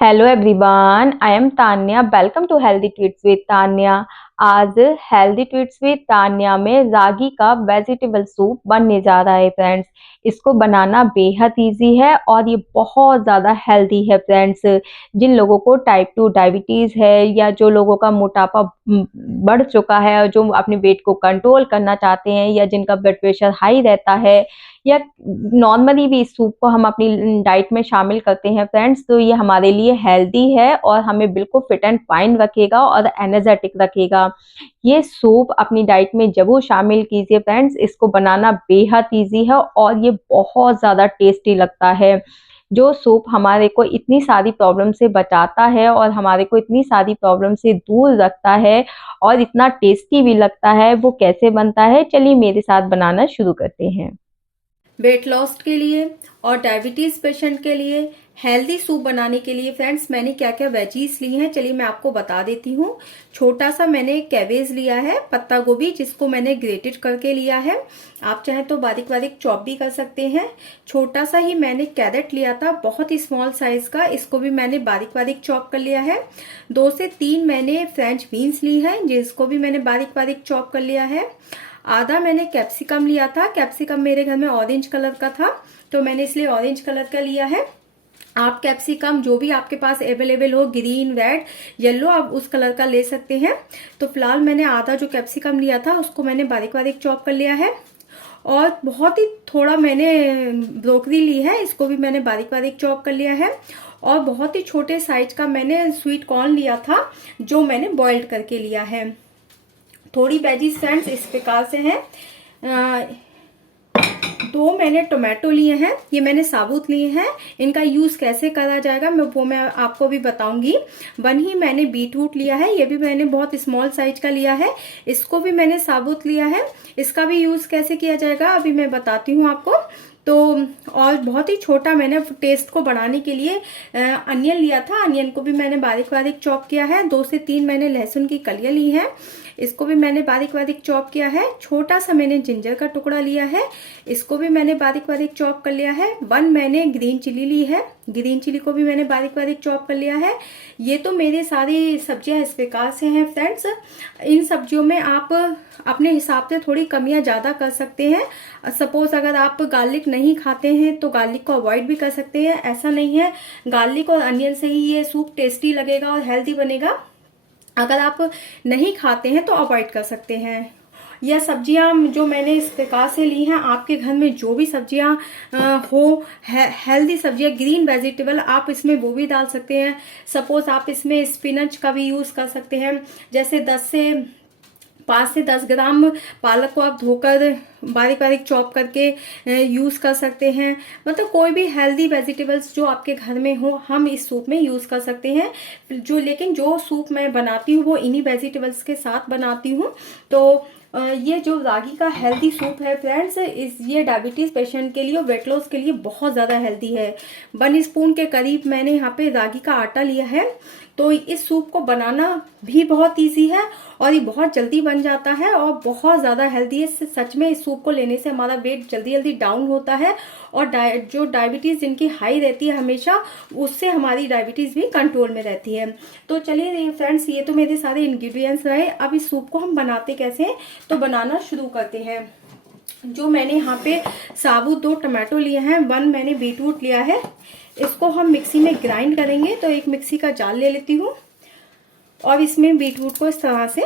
Hello everyone, I am Tanya. Welcome to healthy tweets with Tanya. आज healthy tweets with Tanya में रागी का vegetable soup बनने जा रहा है फ्रेंड्स। इसको बनाना बेहद इजी है और ये बहुत ज़्यादा हेल्दी है फ्रेंड्स। जिन लोगों को टाइप 2 डायबिटीज़ है या जो लोगों का मोटापा बढ़ चुका है और जो अपने वेट को कंट्रोल करना चाहते हैं या जिनका ब्लड प्रेशर हाई रहता है या नॉर्मली भी इस सूप को हम अपनी डाइट में शामिल करते हैं फ्रेंड्स, तो ये हमारे लिए हेल्दी है और हमें बिल्कुल फिट एंड फाइन रखेगा और एनर्जेटिक रखेगा। ये सूप अपनी डाइट में जरूर शामिल कीजिए फ्रेंड्स। इसको बनाना बेहद इजी है और ये बहुत ज़्यादा टेस्टी लगता है। जो सूप हमारे को इतनी सारी प्रॉब्लम से बचाता है और हमारे को इतनी सारी प्रॉब्लम से दूर रखता है और इतना टेस्टी भी लगता है, वो कैसे बनता है चलिए मेरे साथ बनाना शुरू करते हैं। वेट लॉस के लिए और डायबिटीज पेशेंट के लिए हेल्दी सूप बनाने के लिए फ्रेंड्स मैंने क्या क्या वेजीज ली हैं चलिए मैं आपको बता देती हूँ। छोटा सा मैंने कैबेज लिया है, पत्ता गोभी जिसको मैंने ग्रेटेड करके लिया है। आप चाहे तो बारीक बारीक चॉप भी कर सकते हैं। छोटा सा ही मैंने कैरेट लिया था, बहुत ही स्मॉल साइज का, इसको भी मैंने बारीक बारीक चॉप कर लिया है। 2 से 3 मैंने फ्रेंच बीन्स ली है जिसको भी मैंने बारीक बारीक चॉप कर लिया है। आधा मैंने कैप्सिकम लिया था, कैप्सिकम मेरे घर में ऑरेंज कलर का था तो मैंने इसलिए ऑरेंज कलर का लिया है। आप कैप्सिकम जो भी आपके पास अवेलेबल हो, ग्रीन, रेड, येलो, आप उस कलर का ले सकते हैं। तो फिलहाल मैंने आधा जो कैप्सिकम लिया था उसको मैंने बारीक बारीक चॉप कर लिया है। और बहुत ही थोड़ा मैंने ब्रोकली ली है, इसको भी मैंने बारीक बारीक चॉप कर लिया है। और बहुत ही छोटे साइज का मैंने स्वीट कॉर्न लिया था जो मैंने बॉइल्ड करके लिया है। थोड़ी वेजीज फ्रेंड्स इस प्रकार से हैं। 2 मैंने टोमेटो लिए हैं, ये मैंने साबुत लिए हैं। इनका यूज कैसे करा जाएगा मैं आपको भी बताऊंगी। 1 ही मैंने बीटरूट लिया है, ये भी मैंने बहुत स्मॉल साइज का लिया है, इसको भी मैंने साबुत लिया है। इसका भी यूज कैसे किया जाएगा अभी मैं बताती हूँ आपको। तो और बहुत ही छोटा मैंने टेस्ट को बढ़ाने के लिए अनियन लिया था, अनियन को भी मैंने बारीक बारीक चॉप किया है। 2 से 3 मैंने लहसुन की कलियां ली हैं, इसको भी मैंने बारीक बारीक चॉप किया है। छोटा सा मैंने जिंजर का टुकड़ा लिया है, इसको भी मैंने बारीक बारीक चॉप कर लिया है। 1 मैंने ग्रीन चिली ली है, ग्रीन चिली को भी मैंने बारीक बारीक चॉप कर लिया है। ये तो मेरी सारी सब्जियां इस प्रकार से हैं फ्रेंड्स। इन सब्जियों में आप अपने हिसाब से थोड़ी कमियां ज्यादा कर सकते हैं। सपोज अगर आप गार्लिक नहीं खाते हैं तो गार्लिक को अवॉइड भी कर सकते हैं, ऐसा नहीं है। गार्लिक और अनियन से ही ये सूप टेस्टी लगेगा और हेल्दी बनेगा। अगर आप नहीं खाते हैं तो अवॉइड कर सकते हैं। यह सब्जियां जो मैंने इस प्रकार से ली हैं, आपके घर में जो भी सब्जियां हो, हेल्दी सब्जियां, ग्रीन वेजिटेबल, आप इसमें वो भी डाल सकते हैं। सपोज आप इसमें स्पिनच का भी यूज कर सकते हैं। जैसे 5 से 10 ग्राम पालक को आप धोकर बारीक बारीक चॉप करके यूज कर सकते हैं। मतलब कोई भी हेल्दी वेजिटेबल्स जो आपके घर में हो हम इस सूप में यूज कर सकते हैं। लेकिन जो सूप मैं बनाती हूँ वो इन्हीं वेजिटेबल्स के साथ बनाती हूँ। तो ये जो रागी का हेल्दी सूप है फ्रेंड्स, ये डायबिटीज पेशेंट के लिए और वेट लॉस के लिए बहुत ज्यादा हेल्दी है। 1 स्पून के करीब मैंने यहाँ पे रागी का आटा लिया है। तो इस सूप को बनाना भी बहुत इजी है और ये बहुत जल्दी बन जाता है और बहुत ज्यादा हेल्दी है। सच में इस सूप को लेने से हमारा वेट जल्दी जल्दी डाउन होता है और जो डायबिटीज जिनकी हाई रहती है हमेशा, उससे हमारी डायबिटीज भी कंट्रोल में रहती है। तो चलिए फ्रेंड्स, ये तो मेरे सारे इंग्रेडिएंट्स रहे। अब इस सूप को हम बनाते कैसे हैं, तो बनाना शुरू करते हैं। जो मैंने यहाँ पे साबुत 2 टमाटो लिए हैं, 1 मैंने बीटरूट लिया है, इसको हम मिक्सी में ग्राइंड करेंगे। तो एक मिक्सी का जार ले लेती हूँ और इसमें बीटरूट को इस तरह से,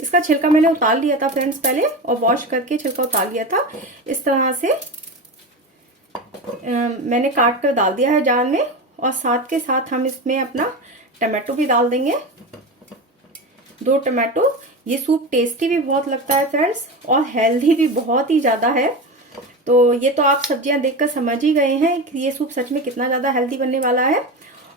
इसका छिलका मैंने उतार लिया था फ्रेंड्स पहले और वॉश करके छिलका उतार लिया था। इस तरह से मैंने काट कर डाल दिया है जार में और साथ के साथ हम इसमें अपना टमाटो भी डाल देंगे, 2 टमाटो। ये सूप टेस्टी भी बहुत लगता है फ्रेंड्स और हेल्दी भी बहुत ही ज्यादा है। तो ये तो आप सब्जियां देखकर समझ ही गए हैं कि ये सूप सच में कितना ज्यादा हेल्दी बनने वाला है।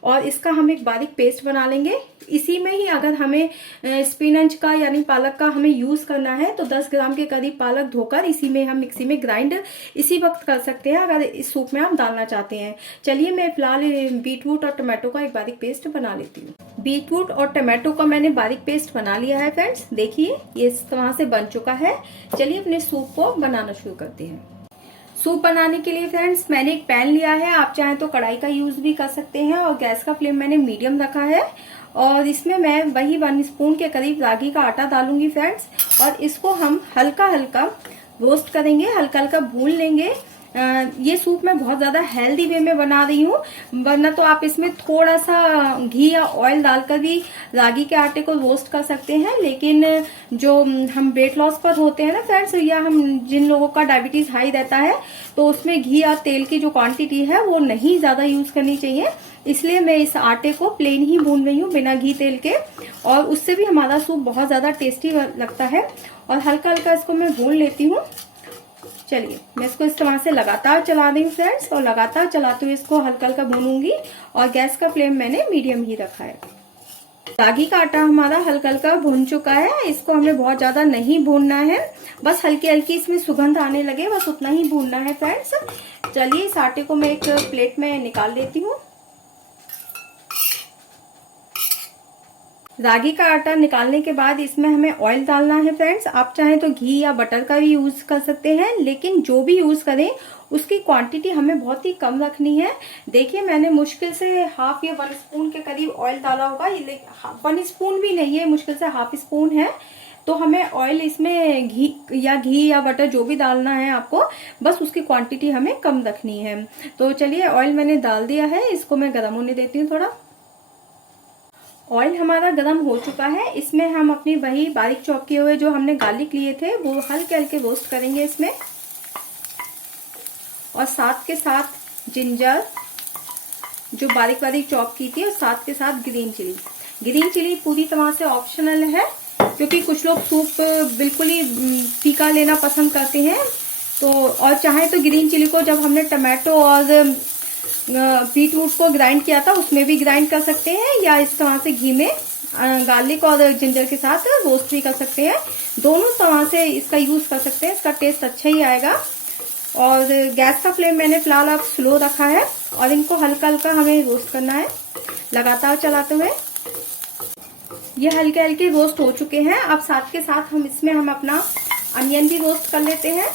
और इसका हम एक बारीक पेस्ट बना लेंगे। इसी में ही अगर हमें स्पिनच का यानी पालक का हमें यूज करना है तो 10 ग्राम के करीब पालक धोकर इसी में हम मिक्सी में ग्राइंड इसी वक्त कर सकते हैं अगर इस सूप में आप डालना चाहते हैं। चलिए मैं फिलहाल बीटरूट और टमाटो का एक बारीक पेस्ट बना लेती हूँ। बीटरूट और टमाटो का मैंने बारीक पेस्ट बना लिया है फ्रेंड्स, देखिए ये इस तरह से बन चुका है। चलिए अपने सूप को बनाना शुरू करते हैं। सूप बनाने के लिए फ्रेंड्स मैंने एक पैन लिया है, आप चाहें तो कढ़ाई का यूज भी कर सकते हैं, और गैस का फ्लेम मैंने मीडियम रखा है। और इसमें मैं वही 1 स्पून के करीब रागी का आटा डालूंगी फ्रेंड्स, और इसको हम हल्का हल्का रोस्ट करेंगे, हल्का हल्का भून लेंगे। ये सूप मैं बहुत ज्यादा हेल्दी वे में बना रही हूँ, वरना तो आप इसमें थोड़ा सा घी या ऑयल डालकर भी रागी के आटे को रोस्ट कर सकते हैं। लेकिन जो हम वेट लॉस पर होते हैं ना फ्रेंड्स, या हम जिन लोगों का डायबिटीज हाई रहता है, तो उसमें घी या तेल की जो क्वांटिटी है वो नहीं ज्यादा यूज करनी चाहिए। इसलिए मैं इस आटे को प्लेन ही भून रही हूँ बिना घी तेल के, और उससे भी हमारा सूप बहुत ज्यादा टेस्टी लगता है। और हल्का हल्का इसको मैं भून लेती हूँ। चलिए मैं इसको इस तरह से लगातार चला रही हूँ फ्रेंड्स, और लगातार चलाते हुए इसको हल्का हल्का भूनूंगी, और गैस का फ्लेम मैंने मीडियम ही रखा है। रागी का आटा हमारा हल्का हल्का भून चुका है, इसको हमें बहुत ज्यादा नहीं भूनना है, बस हल्की हल्की इसमें सुगंध आने लगे बस उतना ही भूनना है फ्रेंड्स। चलिए इस आटे को मैं एक प्लेट में निकाल लेती हूँ। रागी का आटा निकालने के बाद इसमें हमें ऑयल डालना है फ्रेंड्स। आप चाहें तो घी या बटर का भी यूज कर सकते हैं, लेकिन जो भी यूज करें उसकी क्वांटिटी हमें बहुत ही कम रखनी है। देखिए मैंने मुश्किल से हाफ या 1 स्पून के करीब ऑयल डाला होगा, ये 1 स्पून भी नहीं है, मुश्किल से हाफ स्पून है। तो हमें ऑयल इसमें घी या बटर जो भी डालना है आपको, बस उसकी क्वांटिटी हमें कम रखनी है। तो चलिए ऑयल मैंने डाल दिया है, इसको मैं गर्म होने देती हूँ थोड़ा। ऑयल हमारा गर्म हो चुका है, इसमें हम अपनी वही बारीक चॉप किए हुए जो हमने गार्लिक लिए थे वो हल्के हल्के रोस्ट करेंगे इसमें, और साथ के साथ जिंजर जो बारीक बारीक चॉप की थी, और साथ के साथ ग्रीन चिली। ग्रीन चिली पूरी तरह से ऑप्शनल है, क्योंकि कुछ लोग सूप बिल्कुल ही फीका लेना पसंद करते हैं। तो और चाहे तो ग्रीन चिली को जब हमने टमाटो और बीटरूट को ग्राइंड किया था उसमें भी ग्राइंड कर सकते हैं, या इस तरह से घी में गार्लिक और जिंजर के साथ रोस्ट भी कर सकते हैं। दोनों तरह से इसका यूज कर सकते हैं, इसका टेस्ट अच्छा ही आएगा। और गैस का फ्लेम मैंने फिलहाल अब स्लो रखा है, और इनको हल्का हल्का हमें रोस्ट करना है लगातार चलाते हुए। ये हल्के हल्के रोस्ट हो चुके हैं। अब साथ के साथ हम अपना अनियन भी रोस्ट कर लेते हैं,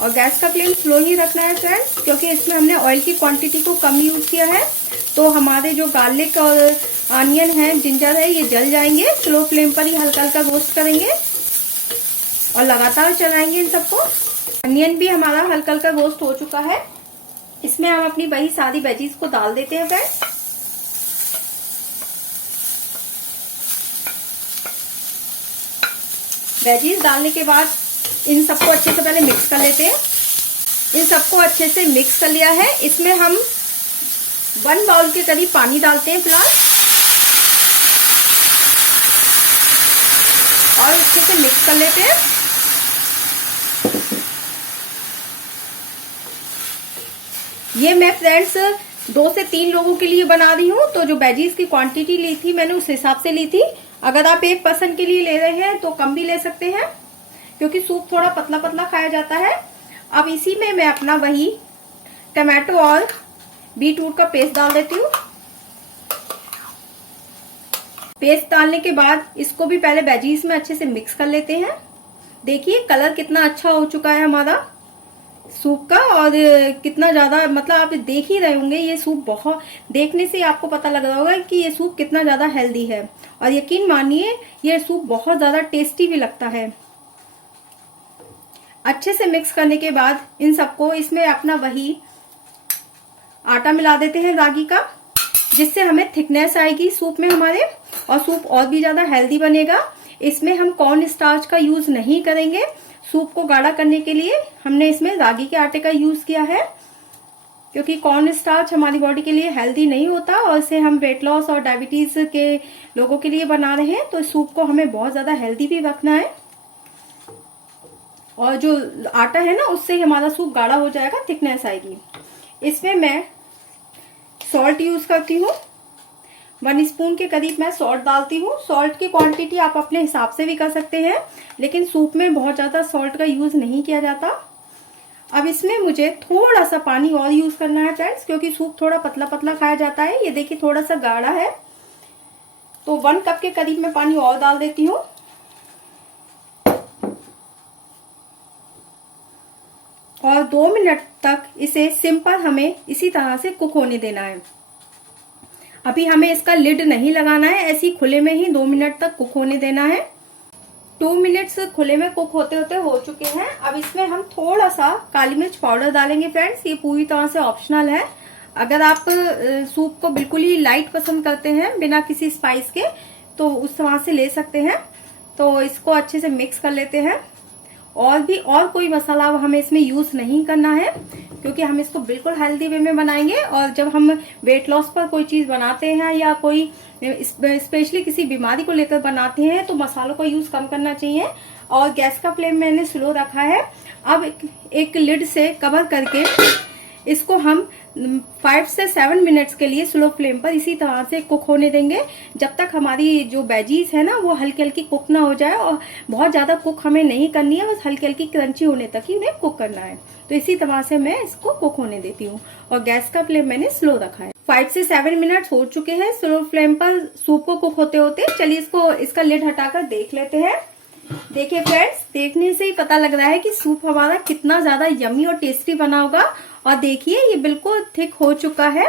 और गैस का फ्लेम स्लो ही रखना है फ्रेंड्स, क्योंकि इसमें हमने ऑयल की क्वांटिटी को कम यूज किया है। तो हमारे जो गार्लिक और अनियन है, जिंजर है, ये जल जाएंगे। स्लो फ्लेम पर ही हल्का हल्का रोस्ट करेंगे और लगातार चलाएंगे इन सबको। अनियन भी हमारा हल्का हल्का रोस्ट हो चुका है, इसमें हम अपनी वही सारी वेजीज को डाल देते हैं फ्रेंड्स। वेजीज डालने के बाद इन सबको अच्छे से पहले मिक्स कर लेते हैं। इन सबको अच्छे से मिक्स कर लिया है, इसमें हम 1 बाउल के करीब पानी डालते हैं फिलहाल, और अच्छे से मिक्स कर लेते हैं। ये मैं फ्रेंड्स 2 से 3 लोगों के लिए बना रही हूँ, तो जो वेजीज की क्वांटिटी ली थी मैंने उस हिसाब से ली थी। अगर आप 1 पर्सन के लिए ले रहे हैं तो कम भी ले सकते हैं, क्योंकि सूप थोड़ा पतला पतला खाया जाता है। अब इसी में मैं अपना वही टमाटो और बीटरूट का पेस्ट डाल देती हूँ। पेस्ट डालने के बाद इसको भी पहले वेजीज में अच्छे से मिक्स कर लेते हैं। देखिए कलर कितना अच्छा हो चुका है हमारा सूप का, और कितना ज्यादा, मतलब आप देख ही रहे होंगे ये सूप बहुत, देखने से आपको पता लग रहा होगा कि ये सूप कितना ज्यादा हेल्दी है। और यकीन मानिए ये सूप बहुत ज्यादा टेस्टी भी लगता है। अच्छे से मिक्स करने के बाद इन सबको इसमें अपना वही आटा मिला देते हैं रागी का, जिससे हमें थिकनेस आएगी सूप में हमारे, और सूप और भी ज्यादा हेल्दी बनेगा। इसमें हम कॉर्न स्टार्च का यूज नहीं करेंगे। सूप को गाढ़ा करने के लिए हमने इसमें रागी के आटे का यूज किया है, क्योंकि कॉर्न स्टार्च हमारी बॉडी के लिए हेल्दी नहीं होता, और इसे हम वेट लॉस और डायबिटीज के लोगों के लिए बना रहे हैं। तो सूप को हमें बहुत ज्यादा हेल्दी भी रखना है, और जो आटा है ना उससे हमारा सूप गाढ़ा हो जाएगा, थिकनेस आएगी। इसमें मैं सॉल्ट यूज करती हूँ, 1 स्पून के करीब मैं सॉल्ट डालती हूँ। सॉल्ट की क्वांटिटी आप अपने हिसाब से भी कर सकते हैं, लेकिन सूप में बहुत ज्यादा सॉल्ट का यूज नहीं किया जाता। अब इसमें मुझे थोड़ा सा पानी और यूज करना है फ्रेंड्स, क्योंकि सूप थोड़ा पतला पतला खाया जाता है। ये देखिए थोड़ा सा गाढ़ा है, तो 1 कप के करीब मैं पानी और डाल देती हूँ। और 2 मिनट तक इसे सिंपल हमें इसी तरह से कुक होने देना है। अभी हमें इसका लिड नहीं लगाना है, ऐसी खुले में ही 2 मिनट तक कुक होने देना है। 2 मिनट्स खुले में कुक होते होते हो चुके हैं। अब इसमें हम थोड़ा सा काली मिर्च पाउडर डालेंगे फ्रेंड्स। ये पूरी तरह से ऑप्शनल है। अगर आप सूप को बिल्कुल ही लाइट पसंद करते हैं बिना किसी स्पाइस के तो उस तरह से ले सकते हैं। तो इसको अच्छे से मिक्स कर लेते हैं। और कोई मसाला हमें इसमें यूज नहीं करना है क्योंकि हम इसको बिल्कुल हेल्दी वे में बनाएंगे। और जब हम वेट लॉस पर कोई चीज बनाते हैं या कोई स्पेशली किसी बीमारी को लेकर बनाते हैं तो मसालों का यूज कम करना चाहिए। और गैस का फ्लेम मैंने स्लो रखा है। अब एक लिड से कवर करके इसको हम 5 से 7 मिनट्स के लिए स्लो फ्लेम पर इसी तरह से कुक होने देंगे जब तक हमारी जो वेजीज है ना वो हल्की हल्की कुक ना हो जाए। और बहुत ज्यादा कुक हमें नहीं करनी है, बस हल्की हल्की क्रंची होने तक ही उन्हें कुक करना है। तो इसी तरह से मैं इसको कुक होने देती हूँ और गैस का फ्लेम मैंने स्लो रखा है। 5 से 7 मिनट हो चुके हैं स्लो फ्लेम पर सूप को कुक होते होते। चलिए इसका लिड हटाकर देख लेते हैं। देखिए फ्रेंड्स, देखने से ही पता लग रहा है कि सूप हमारा कितना ज्यादा यम्मी और टेस्टी बना होगा। और देखिए ये बिल्कुल थिक हो चुका है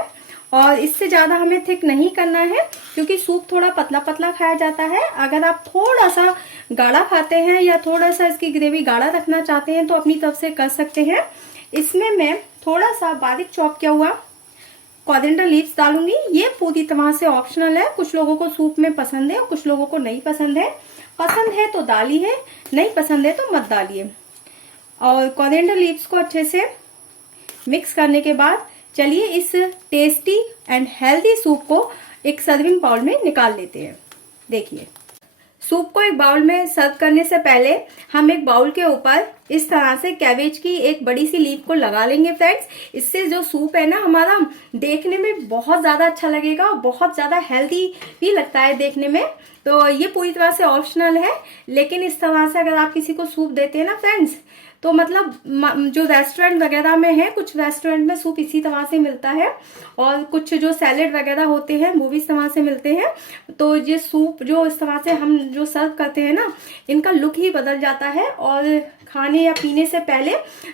और इससे ज्यादा हमें थिक नहीं करना है क्योंकि सूप थोड़ा पतला पतला खाया जाता है। अगर आप थोड़ा सा गाढ़ा खाते हैं या थोड़ा सा इसकी ग्रेवी गाढ़ा रखना चाहते हैं तो अपनी तरफ से कर सकते हैं। इसमें मैं थोड़ा सा बारीक चॉप किया हुआ कोरिएंडर लीव्स डालूंगी। ये पूरी तरह से ऑप्शनल है। कुछ लोगों को सूप में पसंद है और कुछ लोगों को नहीं पसंद है। पसंद है तो डालिए, नहीं पसंद है तो मत डालिए। और कोरिएंडर लीव्स को अच्छे से मिक्स करने के बाद चलिए इस टेस्टी एंड हेल्दी सूप को एक सर्विंग बाउल में निकाल लेते हैं। देखिए, सूप को एक बाउल में सर्व करने से पहले हम एक बाउल के ऊपर इस तरह से कैबेज की एक बड़ी सी लीफ को लगा लेंगे फ्रेंड्स। इससे जो सूप है ना हमारा देखने में बहुत ज्यादा अच्छा लगेगा और बहुत ज्यादा हेल्दी भी लगता है देखने में। तो ये पूरी तरह से ऑप्शनल है, लेकिन इस तरह से अगर आप किसी को सूप देते हैं ना फ्रेंड्स तो मतलब जो रेस्टोरेंट वगैरह में है, कुछ रेस्टोरेंट में सूप इसी तरह से मिलता है और कुछ जो सैलेड वगैरह होते हैं वो भी इस तरह से मिलते हैं। तो ये सूप जो इस तरह से हम जो सर्व करते हैं ना, इनका लुक ही बदल जाता है और खाने या पीने से पहले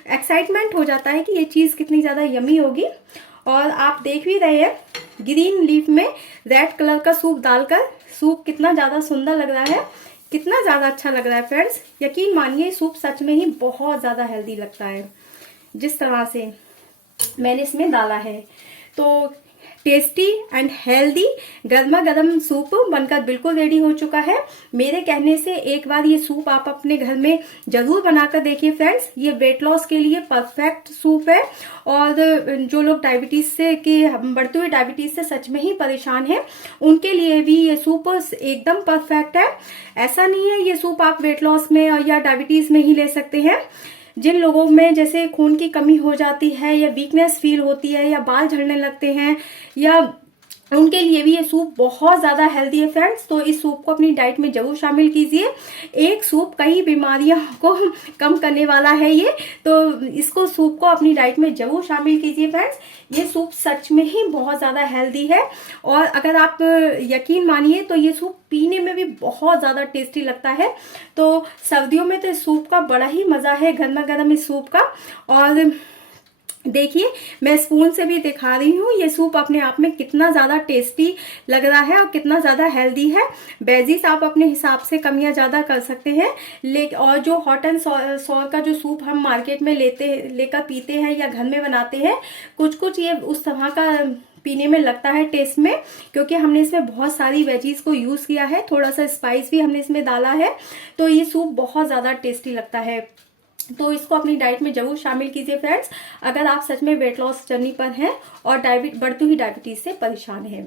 एक्साइटमेंट हो जाता है कि ये चीज़ कितनी ज़्यादा यमी होगी। और आप देख भी रहे हैं ग्रीन लीफ में रेड कलर का सूप डालकर सूप कितना ज़्यादा सुंदर लग रहा है, कितना ज़्यादा अच्छा लग रहा है फ्रेंड्स। यकीन मानिए सूप सच में ही बहुत ज़्यादा हेल्दी लगता है जिस तरह से मैंने इसमें डाला है। तो टेस्टी एंड हेल्दी गर्मा गर्म सूप बनकर बिल्कुल रेडी हो चुका है। मेरे कहने से एक बार ये सूप आप अपने घर में जरूर बनाकर देखिए फ्रेंड्स। ये वेट लॉस के लिए परफेक्ट सूप है और जो लोग डायबिटीज से बढ़ते हुए डायबिटीज से सच में ही परेशान हैं उनके लिए भी ये सूप एकदम परफेक्ट है। ऐसा नहीं है ये सूप आप वेट लॉस में या डायबिटीज में ही ले सकते हैं। जिन लोगों में जैसे खून की कमी हो जाती है या वीकनेस फील होती है या बाल झड़ने लगते हैं या उनके लिए भी ये सूप बहुत ज्यादा हेल्दी है फ्रेंड्स। तो इस सूप को अपनी डाइट में जरूर शामिल कीजिए। एक सूप कई बीमारियों को कम करने वाला है ये, तो इसको सूप को अपनी डाइट में जरूर शामिल कीजिए फ्रेंड्स। ये सूप सच में ही बहुत ज्यादा हेल्दी है और अगर आप यकीन मानिए तो ये सूप पीने में भी बहुत ज्यादा टेस्टी लगता है। तो सर्दियों में तो इस सूप का बड़ा ही मजा है, गर्मा गर्म इस सूप का। और देखिए मैं स्पून से भी दिखा रही हूँ ये सूप अपने आप में कितना ज्यादा टेस्टी लग रहा है और कितना ज्यादा हेल्दी है। वेजीज आप अपने हिसाब से कम या ज्यादा कर सकते हैं। और जो हॉट एंड सॉर का जो सूप हम मार्केट में लेकर पीते हैं या घर में बनाते हैं, कुछ ये उस तरह का पीने में लगता है टेस्ट में, क्योंकि हमने इसमें बहुत सारी वेजीज को यूज किया है, थोड़ा सा स्पाइस भी हमने इसमें डाला है। तो ये सूप बहुत ज्यादा टेस्टी लगता है। तो इसको अपनी डाइट में जरूर शामिल कीजिए फ्रेंड्स, अगर आप सच में वेट लॉस जर्नी पर हैं और बढ़ती हुई डायबिटीज से परेशान हैं।